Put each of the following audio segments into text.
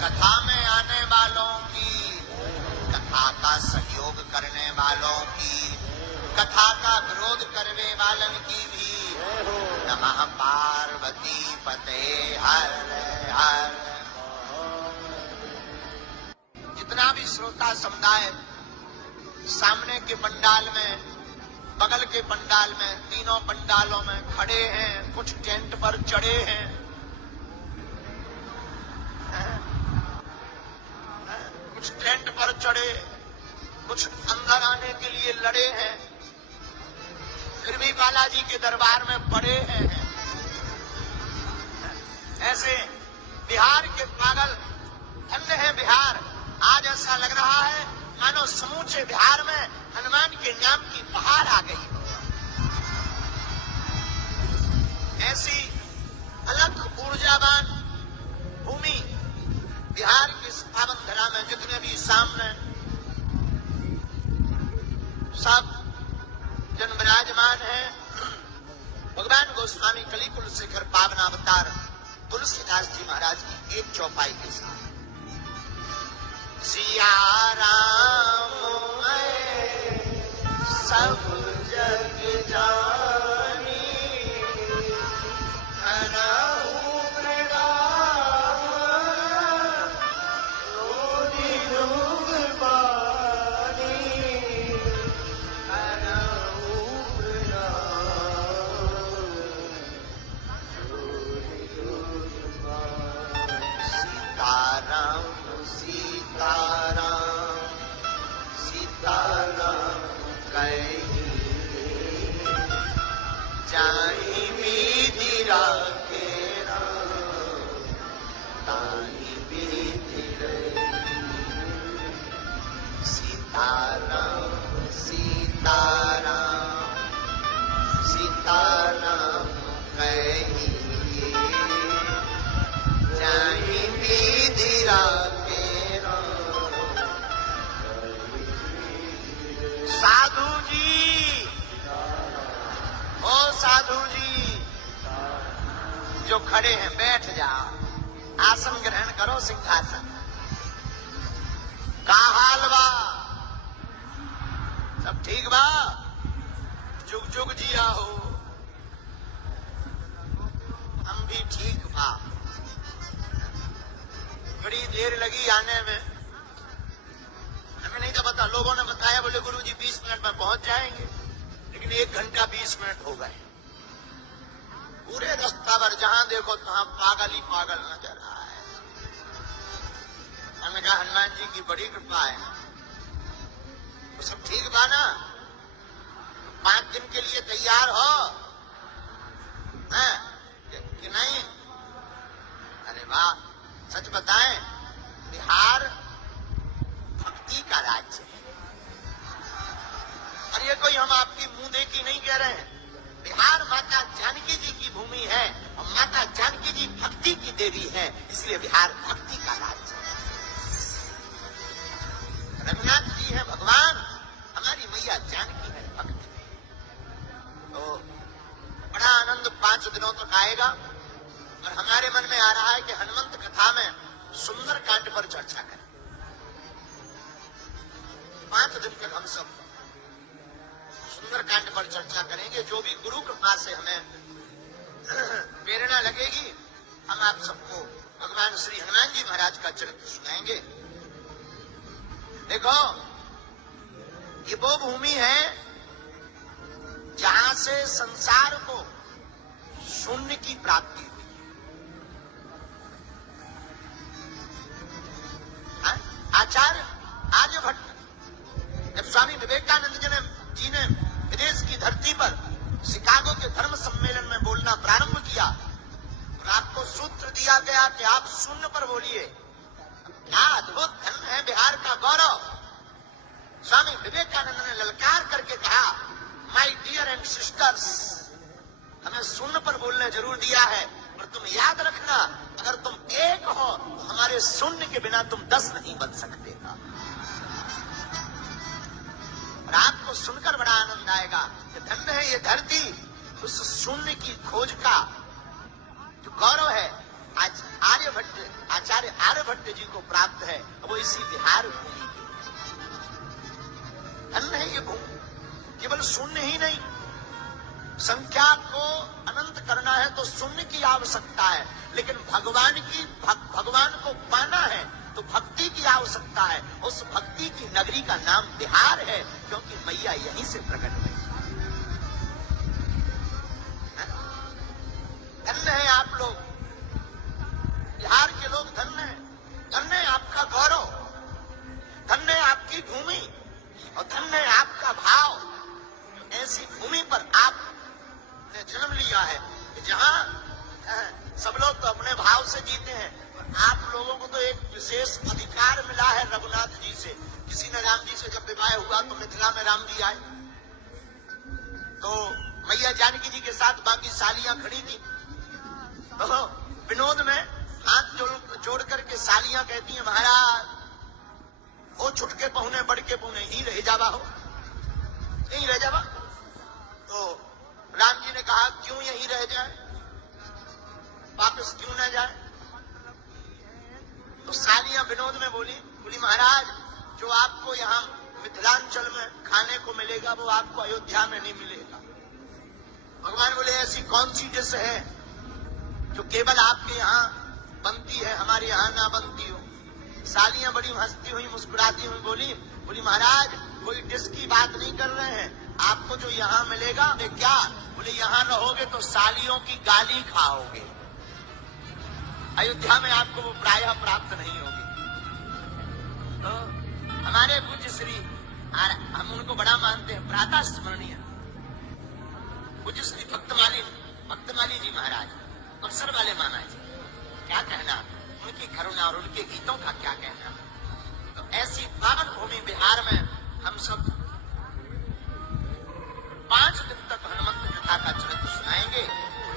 कथा में आने वालों की, कथा का सहयोग करने वालों की, कथा का विरोध करने वालन की भी नमः पार्वती पते हर हर। जितना भी श्रोता समुदाय सामने के पंडाल में, बगल के पंडाल में, तीनों पंडालों में खड़े हैं, कुछ टेंट पर चढ़े हैं, कुछ टेंट पर चढ़े, कुछ अंदर आने के लिए लड़े हैं, फिर भी बालाजी के दरबार में पड़े हैं। ऐसे बिहार के पागल धन्य है बिहार। आज ऐसा लग रहा है मानो समूचे बिहार में हनुमान के नाम की बहार आ गई। ऐसी अलग ऊर्जावान भूमि बिहार की इस पावन धरा में जितने भी सामने सब जन विराजमान है। भगवान गोस्वामी कलिकुल शेखर पावन अवतार तुलसीदास जी महाराज की एक चौपाई के साथ सिया राम सब जग जानी, हरहु मृगाम रोधि दुख पानी, हरहु मृगाम रोधि दुख पानी। सीताराम सीताराम सीताराम कहीं जाहि विधि राखे राम, ताहि विधि रही। सीताराम सीताराम सीताराम कहीं जाहि विधि राखे। साधु जी, ओ साधु जी जो खड़े हैं बैठ जाओ, आसन ग्रहण करो, सिंहासन। का हाल बा? सब ठीक बा? जुग जुग जिया हो। हम भी ठीक बा। बड़ी देर लगी आने में, हमें नहीं था पता। लोगों ने बताया, बोले गुरुजी 20 मिनट में पहुंच जाएंगे, लेकिन 1 घंटा 20 मिनट हो गए। पूरे रास्ता पर जहां देखो तहां पागल ही पागल नजर आए। हमने कहा हनुमान जी की बड़ी कृपा है। तो सब ठीक बा ना? 5 दिन के लिए तैयार हो कि नहीं? अरे वाह, सच बताएं, बिहार भक्ति का राज्य है। और ये कोई हम आपकी मुंह देखी नहीं कह रहे हैं। बिहार माता जानकी जी की भूमि है और माता जानकी जी भक्ति की देवी है, इसलिए बिहार भक्ति का राज्य है। रघुनाथ जी है भगवान, हमारी मैया जानकी है भक्ति। तो बड़ा आनंद 5 दिनों तक आएगा। और हमारे मन में आ रहा है कि हनुमंत कथा में सुंदर कांड पर चर्चा करें। 5 दिन तक हम सब सुंदर कांड पर चर्चा करेंगे। जो भी गुरु कृपा से हमें प्रेरणा लगेगी, हम आप सबको भगवान श्री हनुमान जी महाराज का चरित्र सुनाएंगे। देखो, ये वो भूमि है जहां से संसार को शून्य की प्राप्ति हुई। आचार्य आर्यभट्ट, जब स्वामी विवेकानंद जी ने विदेश की धरती पर शिकागो के धर्म सम्मेलन में बोलना प्रारंभ किया, और आपको सूत्र दिया गया कि आप शून्य पर बोलिए। क्या अद्भुत धन है बिहार का गौरव। स्वामी विवेकानंद ने ललकार करके कहा, माय डियर एंड सिस्टर्स, हमें शून्य पर बोलने जरूर दिया है, पर तुम याद रखना, अगर तुम एक हो तो हमारे शून्य के बिना तुम 10 नहीं बन सकते। और आपको सुनकर बड़ा आनंद आएगा कि धन्य है ये धरती उस शून्य की खोज का जो गौरव है आज आचार्य आर्यभट्ट जी को प्राप्त है, वो इसी बिहार भूमि की। धन्य है ये भूमि। केवल शून्य ही नहीं, संख्या को अनंत करना है तो शून्य की आवश्यकता है, लेकिन भगवान को पाना है तो भक्ति की आवश्यकता है। उस भक्ति की नगरी का नाम बिहार है, क्योंकि मैया यहीं से प्रकट हुई। धन्य है आप लोग, बिहार के लोग धन्य है। धन्य है आपका गौरव, धन्य है आपकी भूमि, और धन्य है आपका भाव। ऐसी भूमि पर आपने जन्म लिया है कि जहां सब लोग तो अपने भाव से जीते हैं, आप लोगों को तो एक विशेष अधिकार मिला है रघुनाथ जी से। किसी ने राम जी से जब विवाह हुआ तो मिथिला में राम जी आए, तो मैया जानकी जी के साथ बाकी सालियां खड़ी थी। तो विनोद में हाथ जोड़ करके सालियां कहती हैं, महाराज वो छुटके पहुने बढ़के पहुने ही रह जावा हो, यहीं रह जावा। तो राम जी ने कहा, क्यों यहीं रह जाए, वापस क्यों न जाए। तो सालियां विनोद में बोली महाराज जो आपको यहाँ मिथिलांचल में खाने को मिलेगा वो आपको अयोध्या में नहीं मिलेगा। भगवान बोले, ऐसी कौन सी डिश है जो केवल आपके यहाँ बनती है, हमारे यहाँ ना बनती हो। सालियां बड़ी हंसती हुई मुस्कुराती हुई बोली महाराज कोई डिश की बात नहीं कर रहे हैं, आपको जो यहाँ मिलेगा वे क्या। बोले, यहाँ रहोगे तो सालियों की गाली खाओगे, अयोध्या में आपको वो प्रायः प्राप्त नहीं होगी। तो हमारे पूज्य श्री, हम उनको बड़ा मानते हैं, प्रातः स्मरणीय पूज्य श्री भक्तमाली जी महाराज, अवसर वाले माना जी, क्या कहना उनकी करुणा और उनके गीतों का क्या कहना। तो ऐसी पावन भूमि बिहार में हम सब 5 दिन तक हनुमंत कथा का चरित्र सुनाएंगे।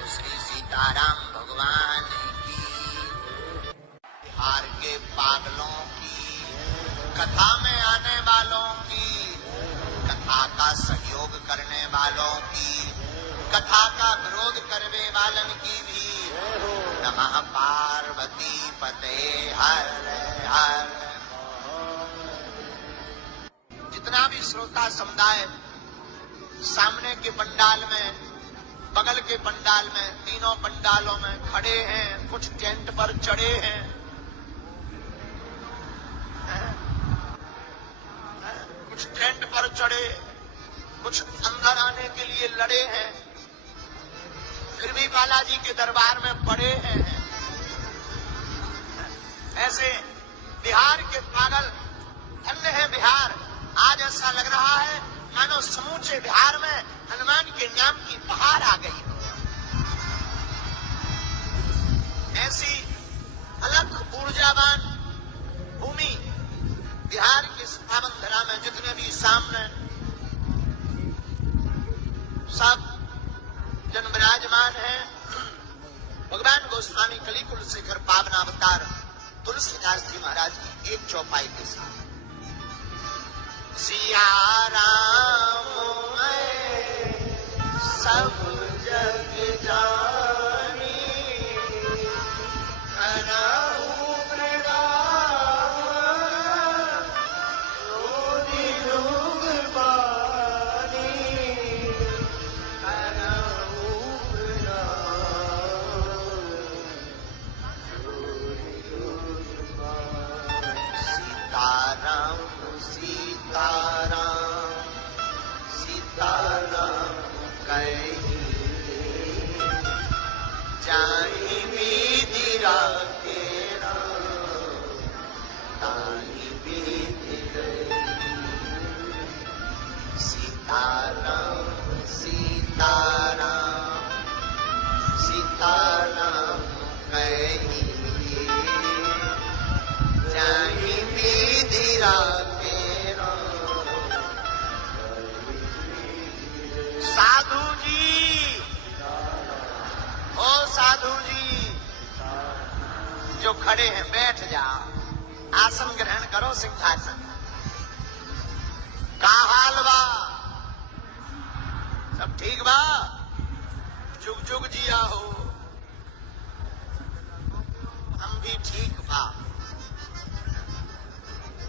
श्री सीताराम भगवान की, बिहार के पागलों की, कथा में आने वालों की, कथा का सहयोग करने वालों की, कथा का विरोध करने वालन की भी नमः पार्वती पते हर हर। जितना भी श्रोता समुदाय सामने के पंडाल में, बगल के पंडाल में, तीनों पंडालों में खड़े हैं, कुछ टेंट पर चढ़े हैं, कुछ टेंट पर चढ़े, कुछ अंदर आने के लिए लड़े हैं, फिर भी बालाजी के दरबार में पड़े हैं। ऐसे बिहार के पागल धन्य है बिहार। आज ऐसा लग रहा है मानो समूचे बिहार में हनुमान के नाम की बहार आ गई। ऐसी अलग ऊर्जावान भूमि बिहार की पावन धरा में जितने भी सामने सब जन विराजमान है। भगवान गोस्वामी कलिकुल शेखर पावन अवतार तुलसीदास जी महाराज की एक चौपाई के साथ सिया राम सब जग जानी कराऊं प्रणाम रोदी लोग बानी कराऊं प्रणाम रोदी लोग बानी। सीताराम सीताराम सीताराम कहीं जाहि विधि राखे राम ताहि विधि रही। सीताराम सीताराम सीताराम कहीं जाहि विधि राखे राम। साधु जी, ओ साधु जी जो खड़े हैं बैठ जाओ, आसन ग्रहण करो, सिंहासन। का हाल बा, सब ठीक बा, जुग जुग जिया हो। भी ठीक था।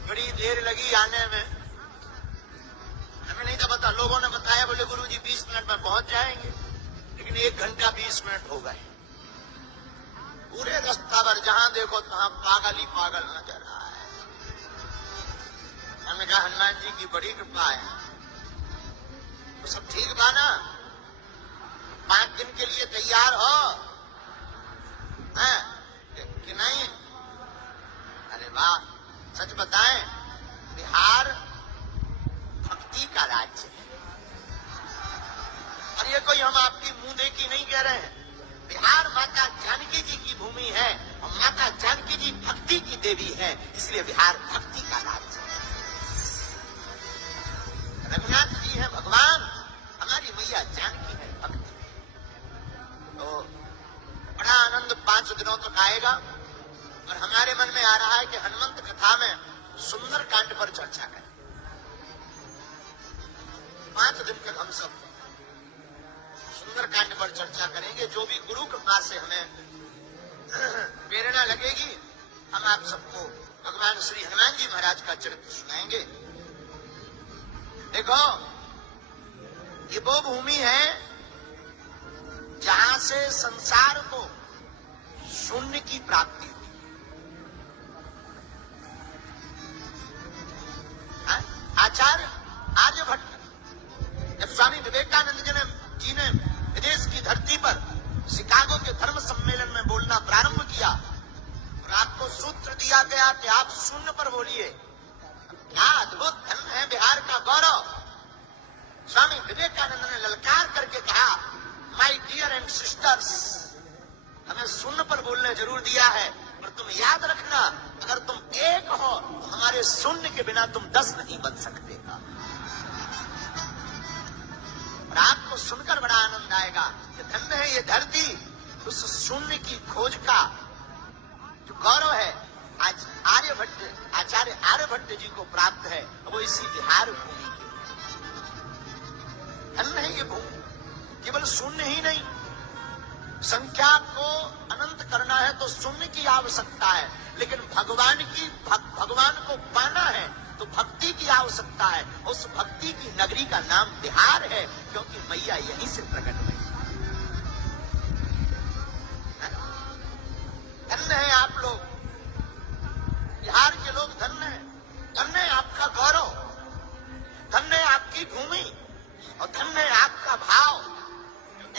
बड़ी देर लगी आने में, हमें नहीं था पता। लोगों ने बताया, बोले गुरुजी 20 मिनट में पहुंच जाएंगे, लेकिन 1 घंटा 20 मिनट हो गए। पूरे रास्ता पर जहां देखो तहां पागल ही पागल नजर आए। हमने कहा हनुमान जी की बड़ी कृपा है, तो सब ठीक बा ना? 5 दिन के लिए तैयार हो कि नहीं? अरे वाह, सच बताएं, बिहार भक्ति का राज्य है। और ये कोई हम आपकी मुंह देखी नहीं कह रहे हैं। बिहार माता जानकी जी की भूमि है और माता जानकी जी भक्ति की देवी है, इसलिए बिहार भक्ति का राज्य है। रघुनाथ जी है भगवान, हमारी मैया जानकी है भक्ति। तो बड़ा आनंद 5 दिनों तक आएगा। और हमारे मन में आ रहा है कि हनुमंत कथा में सुंदर कांड पर चर्चा करें। 5 दिन तक हम सब सुंदर कांड पर चर्चा करेंगे। जो भी गुरु कृपा से हमें प्रेरणा लगेगी, हम आप सबको भगवान श्री हनुमान जी महाराज का चरित्र सुनाएंगे। देखो, ये वो भूमि है जहां से संसार को शून्य की प्राप्ति हुई। आचार्य आर्यभट्ट, जब स्वामी विवेकानंद जी ने विदेश की धरती पर शिकागो के धर्म सम्मेलन में बोलना प्रारंभ किया और आपको सूत्र दिया गया कि आप शून्य पर बोलिए। क्या अद्भुत धन है बिहार का गौरव। स्वामी विवेकानंद ने ललकार करके कहा, माय डियर एंड सिस्टर्स, हमें शून्य पर बोलने जरूर दिया है, पर तुम याद रखना, अगर तुम 1 हो तो हमारे शून्य के बिना तुम 10 नहीं बन सकते। और आपको सुनकर बड़ा आनंद आएगा कि धन्य है ये धरती, उस शून्य की खोज का जो गौरव है आज आचार्य आर्यभट्ट जी को प्राप्त है, वो इसी बिहार भूमि की। धन्य है ये भूमि। केवल शून्य ही नहीं, संख्या को अनंत करना है तो शून्य की आवश्यकता है, लेकिन भगवान को पाना है तो भक्ति की आवश्यकता है। उस भक्ति की नगरी का नाम बिहार है, क्योंकि मैया यहीं से प्रकट हुई। धन्य है आप लोग, बिहार के लोग धन्य है। धन्य है आपका गौरव, धन्य है आपकी भूमि, और धन्य है आपका भाव।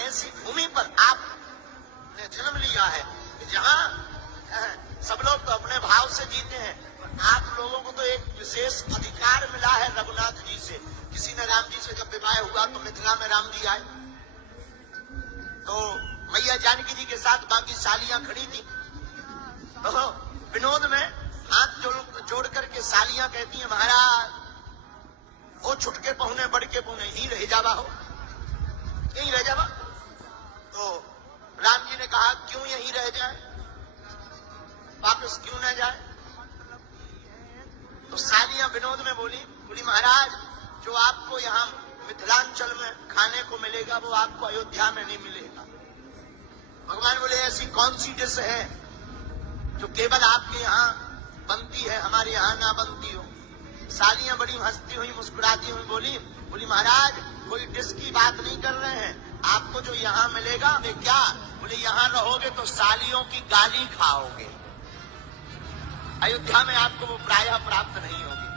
ऐसी भूमि पर आपने जन्म लिया है कि जहां सब लोग तो अपने भाव से जीते हैं, आप लोगों को तो एक विशेष अधिकार मिला है रघुनाथ जी से। किसी ने राम जी से जब विवाह हुआ तो मिथिला में राम जी आए, तो मैया जानकी जी के साथ बाकी सालियां खड़ी थी। तो विनोद में हाथ जोड़ करके सालियां कहती हैं, महाराज वो छुटके पहुने बढ़के पहुने ही रह जावा हो, यहीं रह जावा। तो राम जी ने कहा, क्यों यहीं रह जाए, वापस क्यों न जाए? तो सालियां विनोद में बोली महाराज, जो आपको यहाँ मिथिलांचल में खाने को मिलेगा वो आपको अयोध्या में नहीं मिलेगा। भगवान बोले, ऐसी कौन सी डिश है जो केवल आपके यहाँ बनती है, हमारे यहाँ ना बनती हो? सालियां बड़ी हंसती हुई मुस्कुराती हुई बोली महाराज, कोई डिश की बात नहीं कर रहे हैं, आपको जो यहाँ मिलेगा वे क्या? बोले, यहाँ रहोगे तो सालियों की गाली खाओगे, अयोध्या में आपको वो प्रायः प्राप्त नहीं होगी।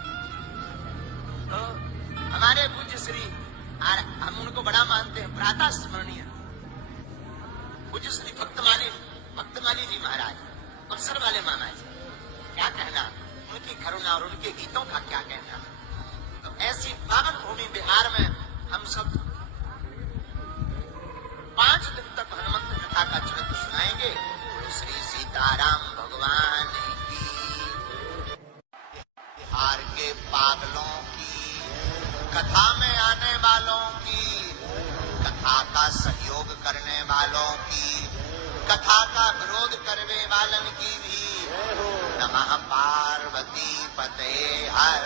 तो हमारे पूज्य श्री, हम उनको बड़ा मानते हैं, प्रातः स्मरणीय पूज्य श्री भक्तमाली जी महाराज, अवसर वाले मामा जी, क्या कहना उनकी करुणा और उनके गीतों का क्या कहना। तो ऐसी पावन भूमि बिहार में हम सब 5 दिन तक हनुमंत कथा का चरित्र सुनाएंगे। श्री सीताराम भगवान की, बिहार के पागलों की, कथा में आने वालों की, कथा का सहयोग करने वालों की, कथा का विरोध करने वालन की भी नमः पार्वती पते हर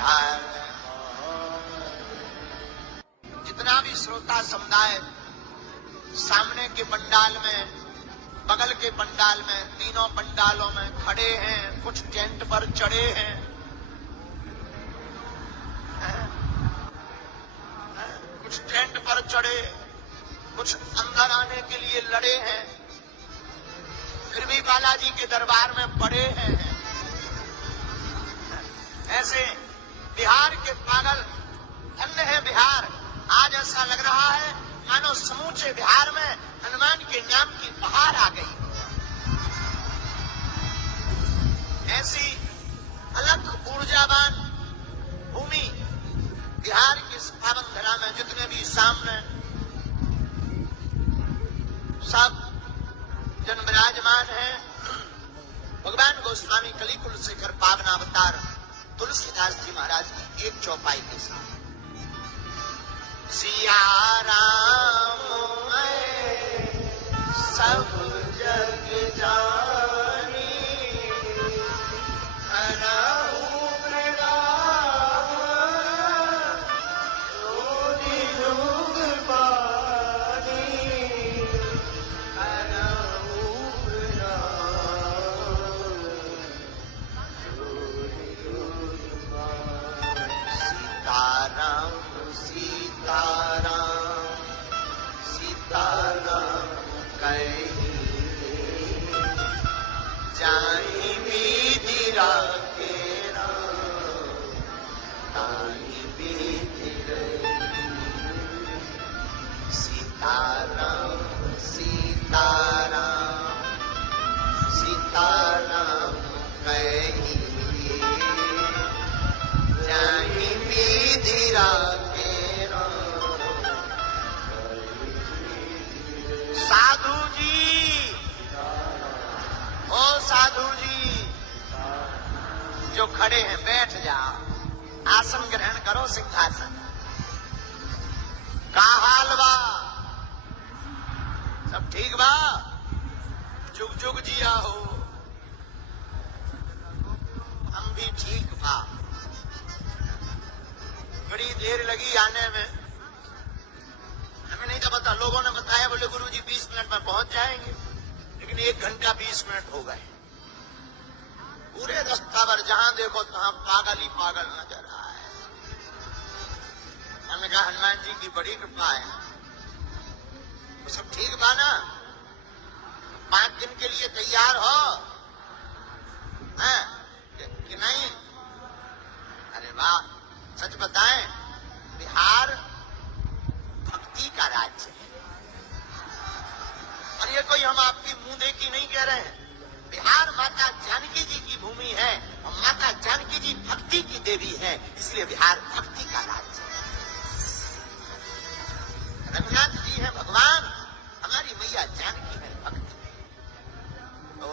हर। जितना भी श्रोता समुदाय सामने के पंडाल में बगल के पंडाल में, तीनों पंडालों में खड़े हैं, कुछ टेंट पर चढ़े हैं, कुछ टेंट पर चढ़े, कुछ अंदर आने के लिए लड़े हैं, फिर भी बालाजी के दरबार में पड़े हैं। ऐसे बिहार के पागल, धन्य है बिहार। आज ऐसा लग रहा है मानो समूचे बिहार में हनुमान के नाम की बहार आ गई। ऐसी अलग ऊर्जावान भूमि बिहार की इस पावन धरा में, जितने भी सामने सब जन विराजमान है। भगवान गोस्वामी कलिकुल शेखर पावन अवतार तुलसीदास जी महाराज की एक चौपाई के साथ सिया राम मैं सब जग जानी, हरहु मृगाम रोनि जुग बानी, हरहु मृगाम रोनि जुग बानी। सीताराम सीताराम सीताराम कहीं जाहि विधि राखे राम, ताहि विधि रही। सीताराम सीताराम सीताराम कहीं जाहि विधि राखे। साधु जी, ओ साधु जी जो खड़े हैं बैठ जाओ, आसन ग्रहण करो, सिंहासन। का हाल बा? सब ठीक बा? जुग जुग जिया हो। हम भी ठीक बा। बड़ी देर लगी आने में, हमें नहीं था पता। लोगों ने बताया, बोले गुरुजी 20 मिनट में पहुंच जाएंगे, लेकिन 1 घंटा 20 मिनट हो गए। पूरे रास्ता पर जहां देखो तहां पागल ही पागल नजर आए। हमने कहा हनुमान जी की बड़ी कृपा है। वो सब ठीक बा ना? 5 दिन के लिए तैयार हो कि नहीं? अरे वाह, सच बताएं, बिहार भक्ति का राज्य है। और ये कोई हम आपकी मुंह देखी नहीं कह रहे हैं। बिहार माता जानकी जी की भूमि है और माता जानकी जी भक्ति की देवी है, इसलिए बिहार भक्ति का राज्य है। रघुनाथ जी है भगवान, हमारी मैया जानकी है भक्ति। तो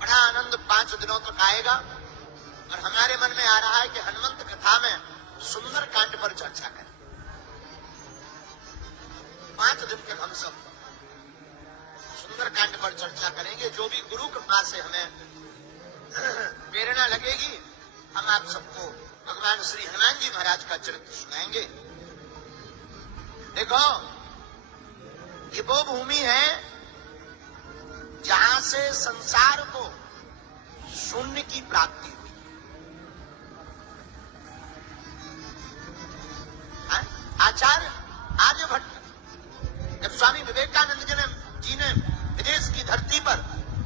बड़ा आनंद 5 दिनों तक आएगा। और हमारे मन में आ रहा है कि हनुमंत कथा में सुंदर कांड पर चर्चा करें। 5 दिन तक हम सब सुंदर कांड पर चर्चा करेंगे। जो भी गुरु कृपा से हमें प्रेरणा लगेगी, हम आप सबको भगवान श्री हनुमान जी महाराज का चरित्र सुनाएंगे। देखो, ये वो भूमि है जहां से संसार को शून्य की प्राप्ति हुई। आचार्य आर्यभट्ट, जब स्वामी विवेकानंद जी ने विदेश की धरती पर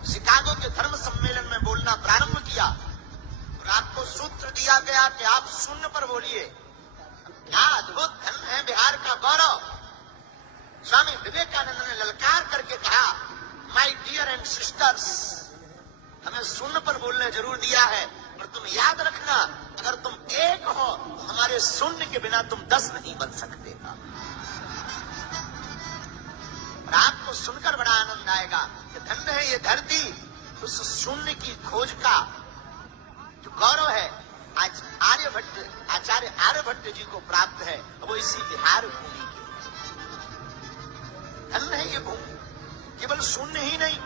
शिकागो के धर्म सम्मेलन में बोलना प्रारंभ किया और आपको सूत्र दिया गया कि आप शून्य पर बोलिए। क्या अद्भुत धन है बिहार का गौरव। स्वामी विवेकानंद ने ललकार करके कहा, माय डियर एंड सिस्टर्स, हमें शून्य पर बोलने जरूर दिया है, पर तुम याद रखना, अगर तुम एक हो तो हमारे शून्य के बिना तुम 10 नहीं बन सकते। और आपको सुनकर बड़ा आनंद आएगा कि धन्य है ये धरती, उस शून्य की खोज का जो गौरव है आज आचार्य आर्यभट्ट जी को प्राप्त है, वो इसी बिहार भूमि की। धन्य है ये भूमि। केवल शून्य ही नहीं,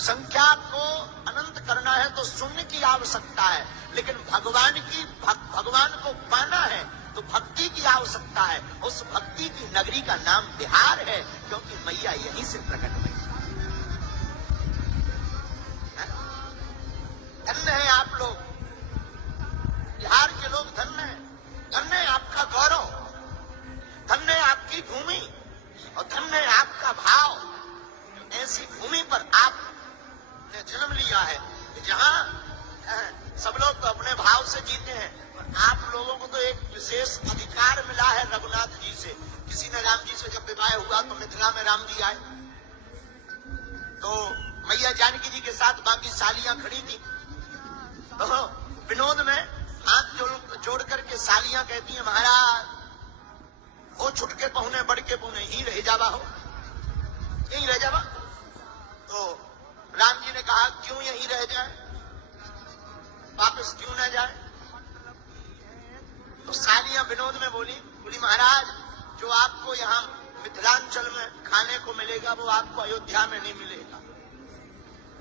संख्या को अनंत करना है तो शून्य की आवश्यकता है, लेकिन भगवान को पाना है तो भक्ति की आवश्यकता है। उस भक्ति की नगरी का नाम बिहार है, क्योंकि मैया यहीं से प्रकट हुई। लिया है कि जहां सब लोग तो अपने भाव से जीते हैं, आप लोगों को तो एक विशेष अधिकार मिला है रघुनाथ जी से। किसी ने राम जी से जब विवाह हुआ तो मिथिला में राम जी आए, तो मैया जानकी जी के साथ बाकी सालियां खड़ी थी, तो विनोद में हाथ जोड़ करके सालियां कहती हैं, महाराज वो छुटके पहुने बढ़ के पुणे ही रह जावा हो, यही रह जावा। तो राम जी ने कहा क्यों यही रह जाए, वापस क्यों न जाए। तो सालियां विनोद में बोली महाराज जो आपको यहाँ मिथिलांचल में खाने को मिलेगा वो आपको अयोध्या में नहीं मिलेगा।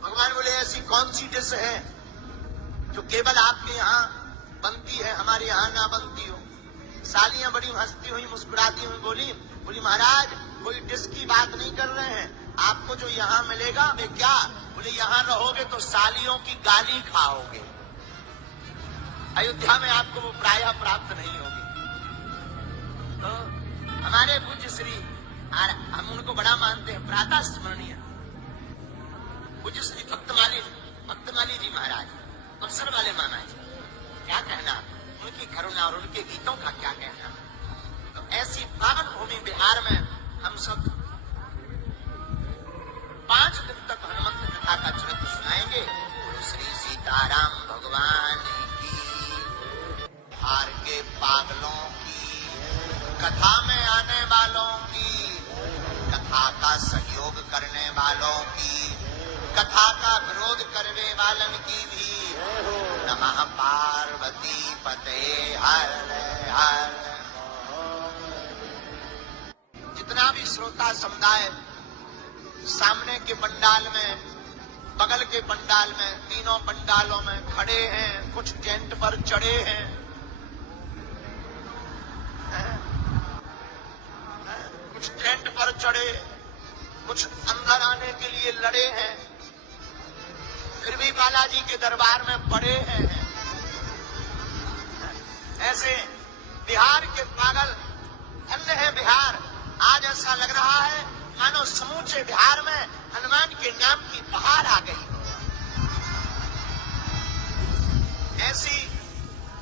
भगवान बोले ऐसी कौन सी डिश है जो केवल आपके यहाँ बनती है, हमारे यहाँ ना बनती हो। सालियां बड़ी हंसती हुई मुस्कुराती हुई बोली महाराज कोई डिश की बात नहीं कर रहे हैं, आपको जो यहाँ मिलेगा वे क्या, बोले यहाँ रहोगे तो सालियों की गाली खाओगे, अयोध्या में आपको वो प्रायः प्राप्त नहीं होगी। तो हमारे पूज्य श्री, हम उनको बड़ा मानते हैं, प्रातः स्मरणीय पूज्य श्री भक्तमाली जी महाराज, अवसर वाले मामा जी, क्या कहना उनकी करुणा और उनके गीतों का क्या कहना। तो ऐसी पावन भूमि बिहार में हम सब 5 दिन तक हनुमंत कथा का चरित्र सुनाएंगे। श्री सीताराम भगवान की, बिहार के पागलों की, कथा में आने वालों की, कथा का सहयोग करने वालों की, कथा का विरोध करने वालन की भी नमः पार्वती पते हर हर। जितना भी श्रोता समुदाय सामने के पंडाल में, बगल के पंडाल में, तीनों पंडालों में खड़े हैं, कुछ टेंट पर चढ़े हैं, कुछ टेंट पर चढ़े, कुछ अंदर आने के लिए लड़े हैं, फिर भी बालाजी के दरबार में पड़े हैं। ऐसे बिहार के पागल धन्य है बिहार। आज ऐसा लग रहा है मानो समूचे बिहार में हनुमान के नाम की बहार आ गई। ऐसी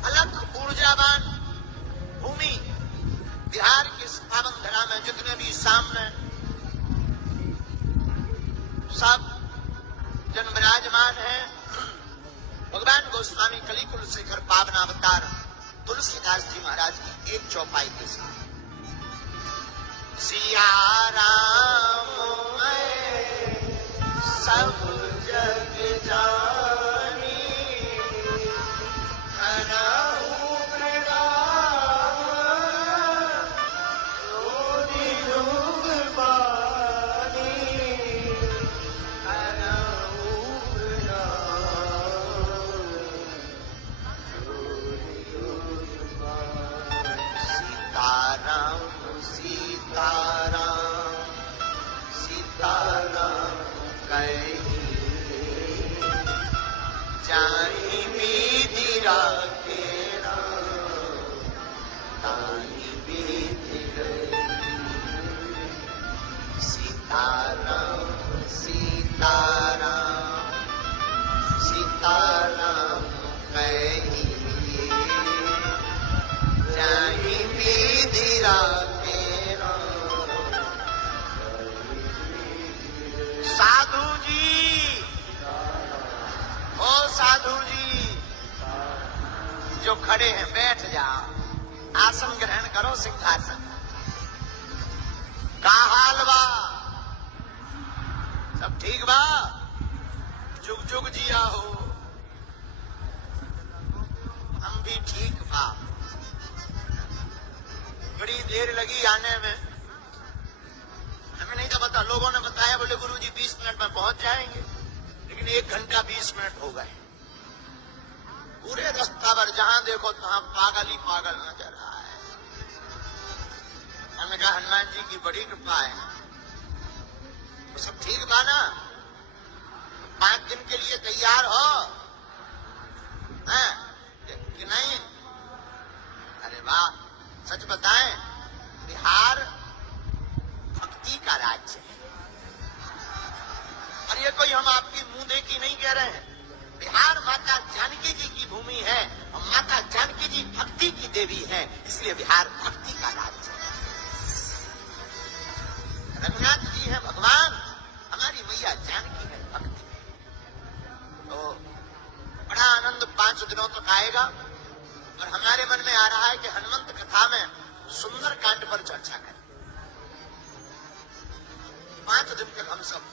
अलग ऊर्जावान भूमि बिहार की पावन धरा में जितने भी सामने सब जन विराजमान है। भगवान गोस्वामी कलिकुल शेखर पावन अवतार तुलसीदास जी महाराज की एक चौपाई के साथ सिया राम मैं सब जग जानी, हरहु प्रणाम रोनि जुग बानी, हरहु प्रणाम रोनि जुग बानी। सीताराम सीताराम सीताराम कहीं जाहि विधि राखे राम, ताहि विधि रही। सीताराम सीताराम सीताराम कहीं जाहि विधि राखे। साधु जी, ओ साधु जी जो खड़े हैं बैठ जाओ, आसन ग्रहण करो, सिंहासन। का हाल बा, सब ठीक बा, जुग जुग जिया हो। हम भी ठीक बा, बड़ी देर लगी आने में, हमें नहीं था पता। लोगों ने बताया बोले गुरुजी 20 मिनट में पहुंच जाएंगे, लेकिन 1 घंटा 20 मिनट हो गए। पूरे रास्ता पर जहां देखो तहां पागल ही पागल नजर आए। हमने कहा हनुमान जी की बड़ी कृपा है, तो सब ठीक बा ना, 5 दिन के लिए तैयार हो कि नहीं? अरे वाह, सच बताएं बिहार भक्ति का राज्य है। और ये कोई हम आपकी मुंह देखी नहीं कह रहे हैं, बिहार माता जानकी जी की भूमि है और माता जानकी जी भक्ति की देवी है, इसलिए बिहार भक्ति का राज्य है। रघुनाथ जी है भगवान, हमारी मैया जानकी है भक्ति। तो बड़ा आनंद 5 दिनों तक आएगा और हमारे मन में आ रहा है कि हनुमंत कथा में सुंदर कांड पर चर्चा करें। 5 दिन तक हम सब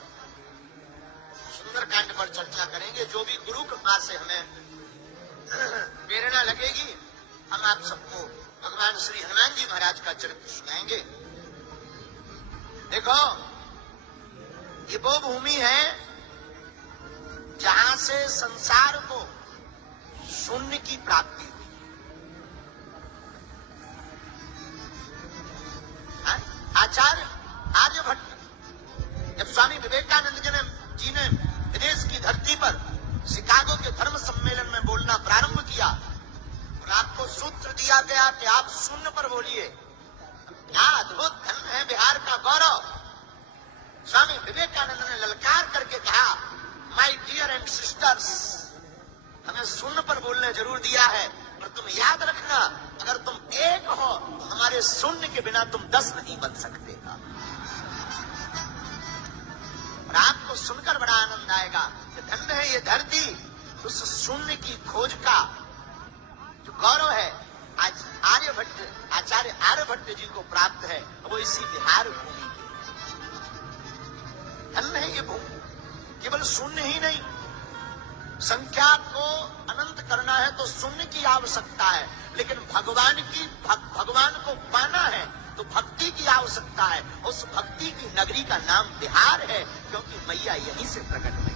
सुंदर कांड पर चर्चा करेंगे। जो भी गुरु कृपा से हमें प्रेरणा लगेगी, हम आप सबको भगवान श्री हनुमान जी महाराज का चरित्र सुनाएंगे। देखो, ये वो भूमि है जहां से संसार को शून्य की प्राप्ति हुई। आचार्य आर्यभट्ट जब स्वामी विवेकानंद जी ने विदेश की धरती पर शिकागो के धर्म सम्मेलन में बोलना प्रारंभ किया और आपको सूत्र दिया गया कि आप शून्य पर बोलिए, क्या अद्भुत धन है बिहार का गौरव। स्वामी विवेकानंद ने ललकार करके कहा, माय डियर एंड सिस्टर्स, हमें शून्य पर बोलने जरूर दिया है, पर तुम याद रखना, अगर तुम एक हो तो हमारे शून्य के बिना तुम 10 नहीं बन सकते। और आपको सुनकर बड़ा आनंद आएगा कि धन्य है ये धरती, उस शून्य की खोज का जो गौरव है आज आचार्य आर्यभट्ट जी को प्राप्त है, वो इसी बिहार भूमि की धन्य है ये भूमि। केवल शून्य ही नहीं, संख्या को अनंत करना है तो शून्य की आवश्यकता है, लेकिन भगवान को पाना है तो भक्ति की आवश्यकता है। उस भक्ति की नगरी का नाम बिहार है, क्योंकि मैया यहीं से प्रकट हुई।